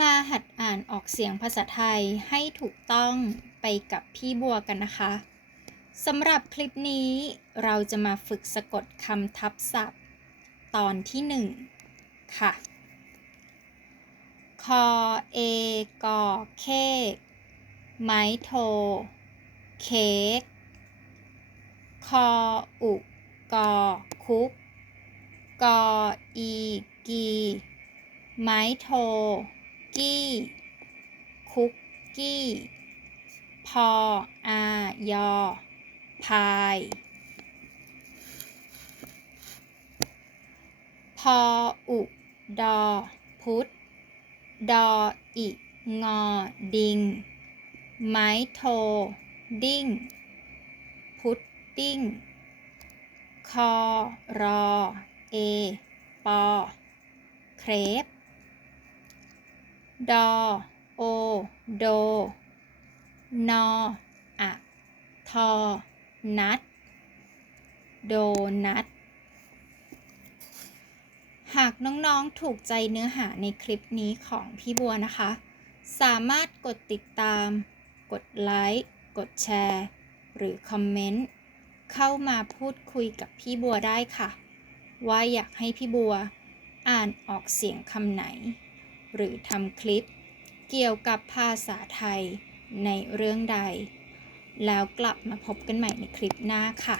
มาหัดอ่านออกเสียงภาษาไทยให้ถูกต้องไปกับพี่บัวกันนะคะสำหรับคลิปนี้เราจะมาฝึกสะกดคำทับศัพท์ ตอนที่หนึ่งค่ะคอเอกอเคกไม้โท เค้กคออุกอคุกกออีกี ไม้โท กี้ คุกกี้ พออายอ พาย พออุดอ พุทธดออิงอ ดิง ไม้โท ดิ้ง พุดดิ้ง คอรอ เอ ปอ เครป ดอ โอ โด นออะทอ นัด โดนัทหากน้องๆถูกใจเนื้อหาในคลิปนี้ของพี่บัวนะคะ สามารถกดติดตาม กดไลค์กดแชร์ หรือคอมเมนต์ เข้ามาพูดคุยกับพี่บัวได้ค่ะ ว่าอยากให้พี่บัว อ่านออกเสียงคำไหน หรือทำคลิป เกี่ยวกับภาษาไทยในเรื่องใด แล้วกลับมาพบกันใหม่ในคลิปหน้าค่ะ